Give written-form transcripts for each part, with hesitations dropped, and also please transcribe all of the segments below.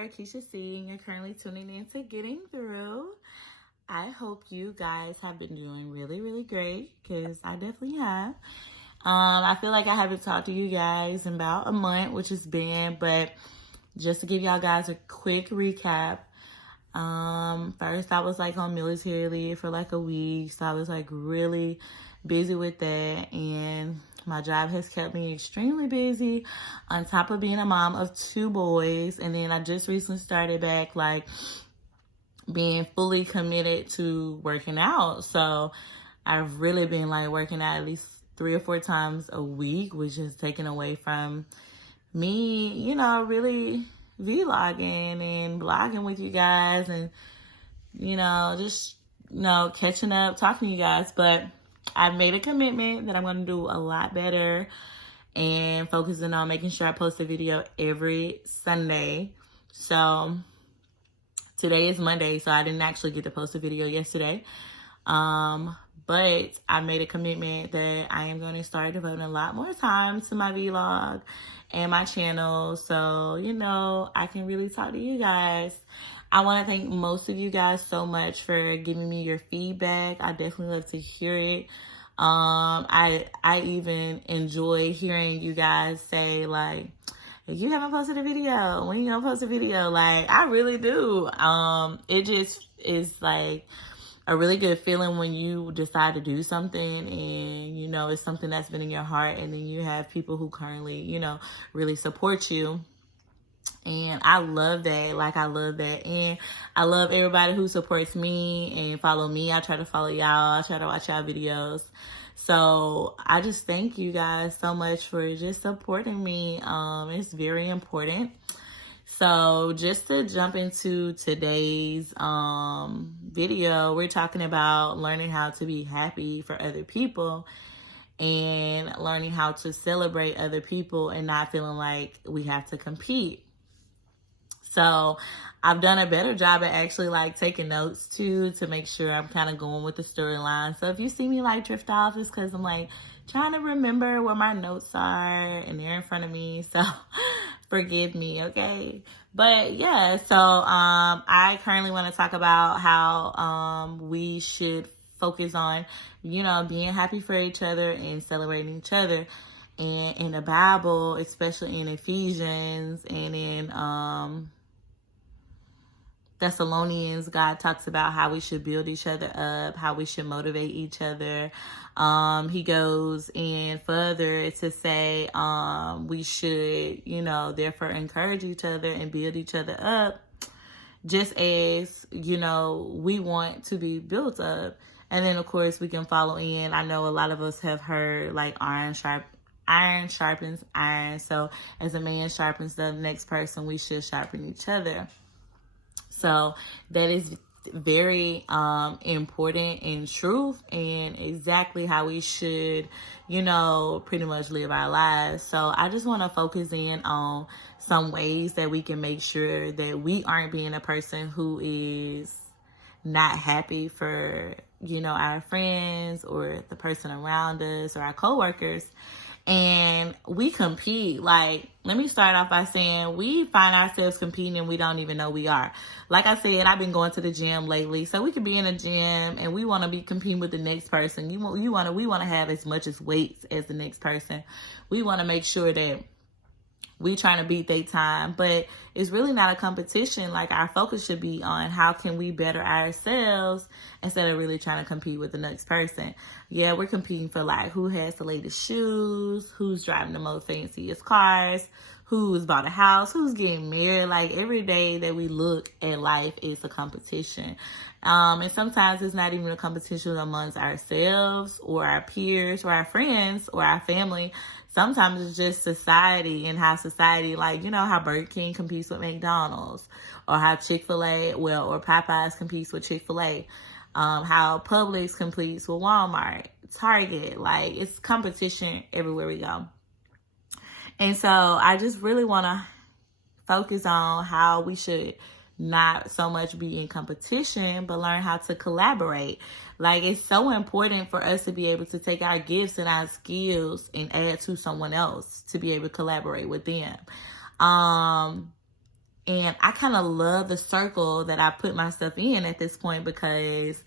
girl, Keisha C, and you're currently tuning in to Getting Through. I hope you guys have been doing really, really great, because I definitely have. I feel like I haven't talked to you guys in about a month, which has been, but just to give y'all guys a quick recap. First I was like on military leave for like a week, so I was like really busy with that, and my job has kept me extremely busy on top of being a mom of 2 boys. And then I just recently started back like being fully committed to working out, so I've really been like working out at least 3 or 4 times a week, which is taken away from me, really vlogging and blogging with you guys, and just catching up, talking to you guys. But I've made a commitment that I'm going to do a lot better and focusing on making sure I post a video every Sunday. So today is Monday, so I didn't actually get to post a video yesterday. But I made a commitment that I am going to start devoting a lot more time to my vlog and my channel, so I can really talk to you guys. I want to thank most of you guys so much for giving me your feedback. I definitely love to hear it. I even enjoy hearing you guys say like, you haven't posted a video, when you gonna post a video? Like, I really do. It just is like a really good feeling when you decide to do something and it's something that's been in your heart, and then you have people who currently really support you. And I love that. Like, I love that. And I love everybody who supports me and follow me. I try to follow y'all. I try to watch y'all videos. So I just thank you guys so much for just supporting me. It's very important. So just to jump into today's video, we're talking about learning how to be happy for other people and learning how to celebrate other people and not feeling like we have to compete. So I've done a better job at actually like taking notes too, to make sure I'm kind of going with the storyline. So if you see me like drift off, it's because I'm like trying to remember where my notes are and they're in front of me. So forgive me, okay? But yeah, so I currently want to talk about how we should focus on, being happy for each other and celebrating each other. And in the Bible, especially in Ephesians and in Thessalonians, God talks about how we should build each other up, how we should motivate each other. He goes in further to say we should, therefore encourage each other and build each other up, just as, we want to be built up. And then, of course, we can follow in. I know a lot of us have heard like iron sharpens iron. So as a man sharpens the next person, we should sharpen each other. So that is very important and truth, and exactly how we should, pretty much live our lives. So I just want to focus in on some ways that we can make sure that we aren't being a person who is not happy for, our friends or the person around us or our coworkers. And we compete. Like, let me start off by saying we find ourselves competing and we don't even know we are. Like I said, I've been going to the gym lately, so we could be in a gym and we want to be competing with the next person. We want to have as much as weights as the next person. We want to make sure that we trying to beat their time, but it's really not a competition. Like, our focus should be on how can we better ourselves instead of really trying to compete with the next person. Yeah, we're competing for like who has the latest shoes, who's driving the most fanciest cars, who's bought a house, who's getting married. Like, every day that we look at life is a competition. And sometimes it's not even a competition amongst ourselves or our peers or our friends or our family. Sometimes it's just society, and how society, like, how Burger King competes with McDonald's, or how Chick-fil-A, or Popeyes competes with Chick-fil-A, how Publix competes with Walmart, Target. Like, it's competition everywhere we go. And so I just really want to focus on how we should not so much be in competition, but learn how to collaborate. Like, it's so important for us to be able to take our gifts and our skills and add to someone else to be able to collaborate with them. And And I kind of love the circle that I put myself in at this point, because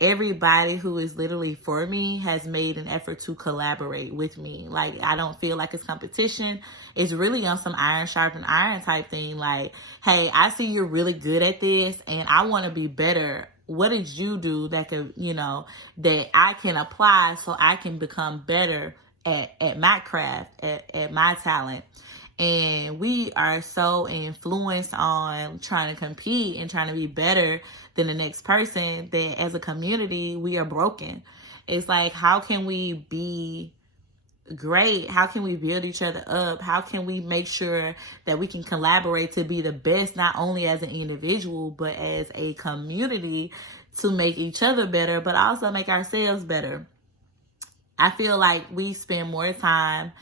everybody who is literally for me has made an effort to collaborate with me. Like, I don't feel like it's competition. It's really on some iron sharpen iron type thing. Like, hey, I see you're really good at this and I want to be better. What did you do that could, that I can apply so I can become better at my craft, at my talent? And we are so influenced on trying to compete and trying to be better than the next person that as a community, we are broken. It's like, how can we be great? How can we build each other up? How can we make sure that we can collaborate to be the best, not only as an individual, but as a community, to make each other better, but also make ourselves better? I feel like we spend more time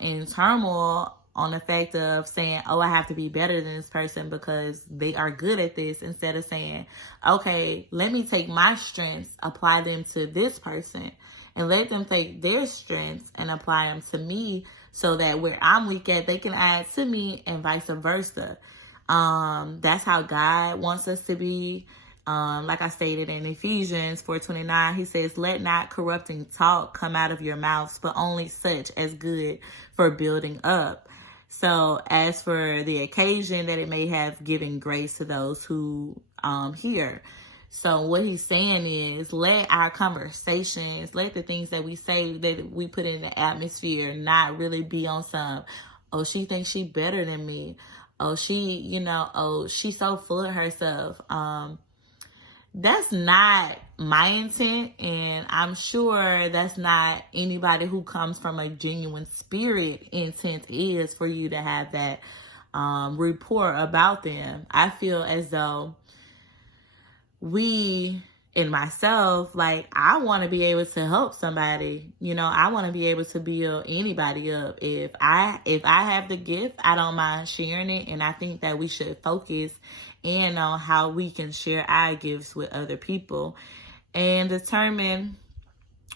in turmoil on the fact of saying, oh, I have to be better than this person because they are good at this, instead of saying, okay, let me take my strengths, apply them to this person, and let them take their strengths and apply them to me, so that where I'm weak at, they can add to me, and vice versa. That's how God wants us to be. Like I stated in Ephesians 4:29, he says, let not corrupting talk come out of your mouths, but only such as good for building up. So as for the occasion that it may have, given grace to those who hear. So what he's saying is, let our conversations, let the things that we say, that we put in the atmosphere, not really be on some, oh, she thinks she better than me. Oh, she's so full of herself. That's not my intent, and I'm sure that's not anybody who comes from a genuine spirit intent, is for you to have that rapport about them. I feel as though and myself, like, I want to be able to help somebody. I want to be able to build anybody up. If I have the gift, I don't mind sharing it, and I think that we should focus in on how we can share our gifts with other people and determine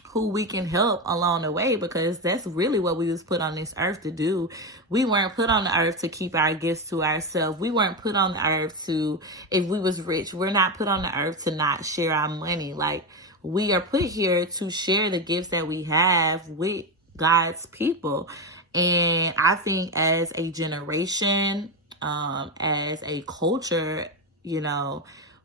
who we can help along the way, because that's really what we was put on this earth to do. We weren't put on the earth to keep our gifts to ourselves. We weren't put on the earth to, if we was rich, we're not put on the earth to not share our money. Like, we are put here to share the gifts that we have with God's people. And I think as a generation, as a culture,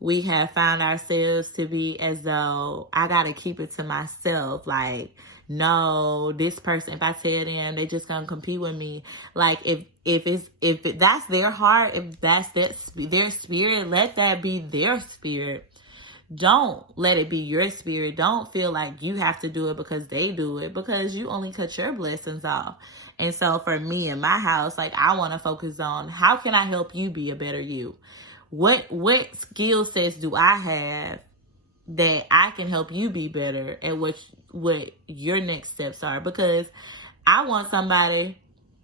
we have found ourselves to be as though I got to keep it to myself. Like, no, this person, if I tell them, they just going to compete with me. Like, if that's their heart, if that's their spirit, let that be their spirit. Don't let it be your spirit. Don't feel like you have to do it because they do it, because you only cut your blessings off. And so for me in my house, like, I want to focus on, how can I help you be a better you? What skill sets do I have that I can help you be better at what your next steps are? Because I want somebody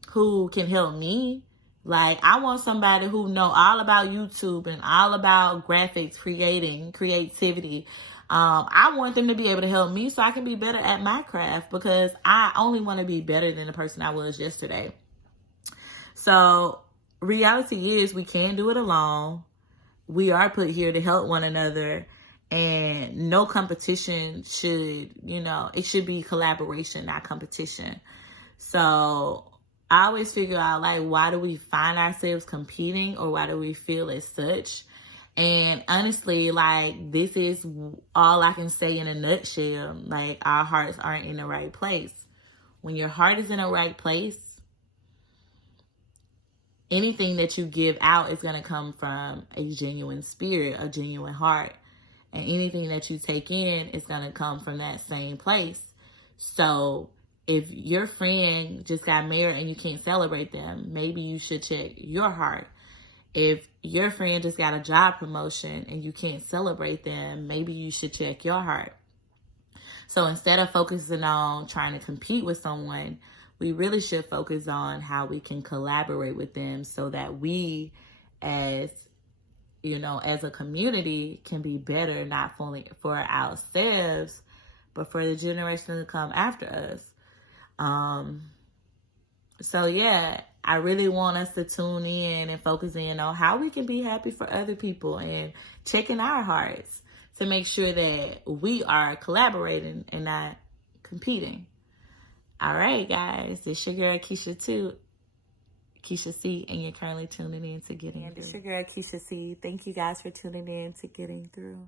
who can help me. Like, I want somebody who know all about YouTube and all about graphics, creativity. I want them to be able to help me so I can be better at my craft, because I only want to be better than the person I was yesterday. So reality is, we can't do it alone. We are put here to help one another, and no competition should, it should be collaboration, not competition. So I always figure out, like, why do we find ourselves competing, or why do we feel as such? And honestly, like, this is all I can say in a nutshell. Like, our hearts aren't in the right place. When your heart is in the right place, anything that you give out is going to come from a genuine spirit, a genuine heart. And anything that you take in is going to come from that same place. So if your friend just got married and you can't celebrate them, maybe you should check your heart. If your friend just got a job promotion and you can't celebrate them, maybe you should check your heart. So instead of focusing on trying to compete with someone, we really should focus on how we can collaborate with them, so that we, as a community, can be better, not only for ourselves, but for the generation to come after us. So yeah, I really want us to tune in and focus in on how we can be happy for other people and checking our hearts to make sure that we are collaborating and not competing. All right, guys, it's your girl Keisha C, and you're currently tuning in to Getting Through. It's your girl Keisha C. Thank you guys for tuning in to Getting Through.